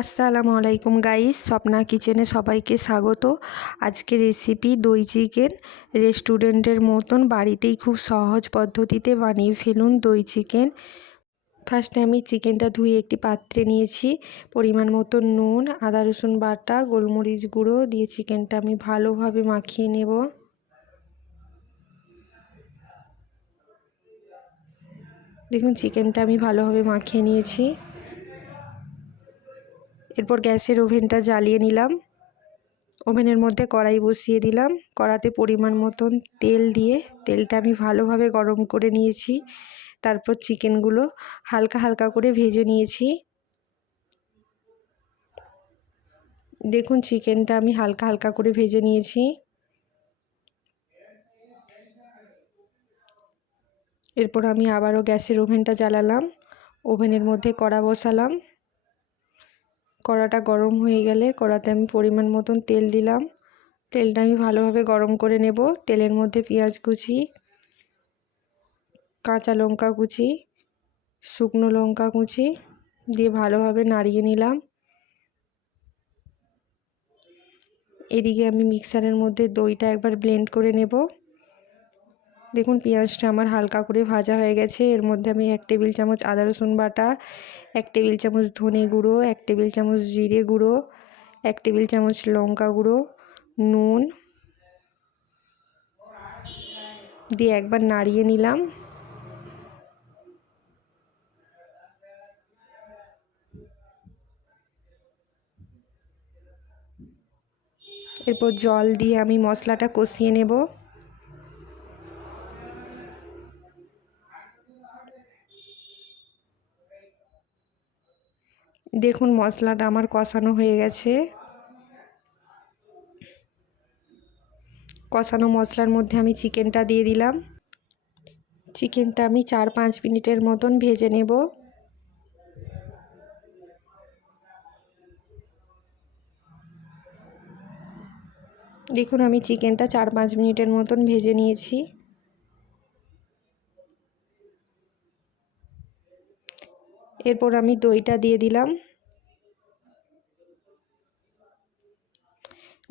আসসালামু আলাইকুম গাইস, স্বপ্না কিচেনে সবাইকে স্বাগত। আজকে রেসিপি দই চিকেন রেস্টুরেন্টের মতন বাড়িতেই খুব সহজ পদ্ধতিতে বানিয়ে ফেলুন দই চিকেন ফার্স্টে আমি চিকেনটা ধুয়ে একটি পাত্রে নিয়েছি, পরিমাণ মতো নুন, আদা, রসুন বাটা, গোলমরিচ গুঁড়ো দিয়ে চিকেনটা আমি ভালোভাবে মাখিয়ে নেব। দেখুন চিকেনটা আমি ভালোভাবে মাখিয়ে নিয়েছি। এরপর গ্যাসের ওভেনটা জ্বালিয়ে নিলাম। ওভেনের মধ্যে কড়াই বসিয়ে দিলাম। কড়াতে পরিমাণ মতন তেল দিয়ে তেলটা আমি ভালোভাবে গরম করে নিয়েছি। তারপর চিকেনগুলো হালকা হালকা করে ভেজে নিয়েছি। দেখুন চিকেনটা আমি হালকা হালকা করে ভেজে নিয়েছি। এরপর আমি আবারও গ্যাসের ওভেনটা জ্বালালাম। ওভেনের মধ্যে কড়া বসালাম। কড়াটা গরম হয়ে গেলে কড়াতে আমি পরিমাণ মতন তেল দিলাম। তেলটা আমি ভালোভাবে গরম করে নেব। তেলের মধ্যে পেঁয়াজ কুচি, কাঁচা লঙ্কা কুচি, শুকনো লঙ্কা কুচি দিয়ে ভালোভাবে নাড়িয়ে নিলাম। এদিকে আমি মিক্সারের মধ্যে দইটা একবার ব্লেন্ড করে নেব। দেখুন, পেঁয়াজটা আমার হালকা করে ভাজা হয়ে গেছে। এর মধ্যে আমি এক টেবিল চামচ আদা, রসুন বাটা, এক টেবিল চামচ ধনে গুঁড়ো, এক টেবিল চামচ জিরে গুঁড়ো, এক টেবিল চামচ লঙ্কা গুঁড়ো, নুন দিয়ে একবার নাড়িয়ে নিলাম। এরপর জল দিয়ে আমি মশলাটা কষিয়ে নেব। দেখুন মশলাটা আমার কষানো হয়ে গেছে। কষানো মশলার মধ্যে আমি চিকেনটা দিয়ে দিলাম। চিকেনটা আমি চার পাঁচ মিনিটের মতন ভেজে নেব। দেখুন আমি চিকেনটা চার পাঁচ মিনিটের মতন ভেজে নিয়েছি। এরপর আমি দইটা দিয়ে দিলাম।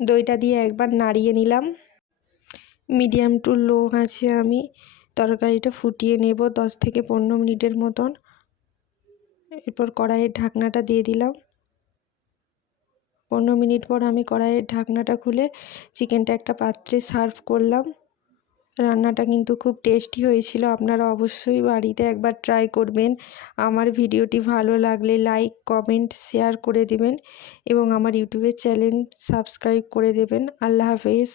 দইটা দিয়ে একবার নাড়িয়ে নিলাম। মিডিয়াম টু লো আছে আমি। তরকারিটা ফুটিয়ে নেব দশ থেকে পনেরো মিনিটের মতন। এরপর কড়াইয়ের ঢাকনাটা দিয়ে দিলাম। পনেরো মিনিট পর আমি কড়াইয়ের ঢাকনাটা খুলে চিকেনটা একটা পাত্রে সার্ভ করলাম। রান্নাটা কিন্তু খুব টেস্টি হয়েছিল। আপনারা অবশ্যই বাড়িতে একবার ট্রাই করবেন। আমার ভিডিওটি ভালো লাগলে লাইক কমেন্ট শেয়ার করে দেবেন এবং আমার ইউটিউবের চ্যানেল সাবস্ক্রাইব করে দেবেন। আল্লাহ হাফেজ।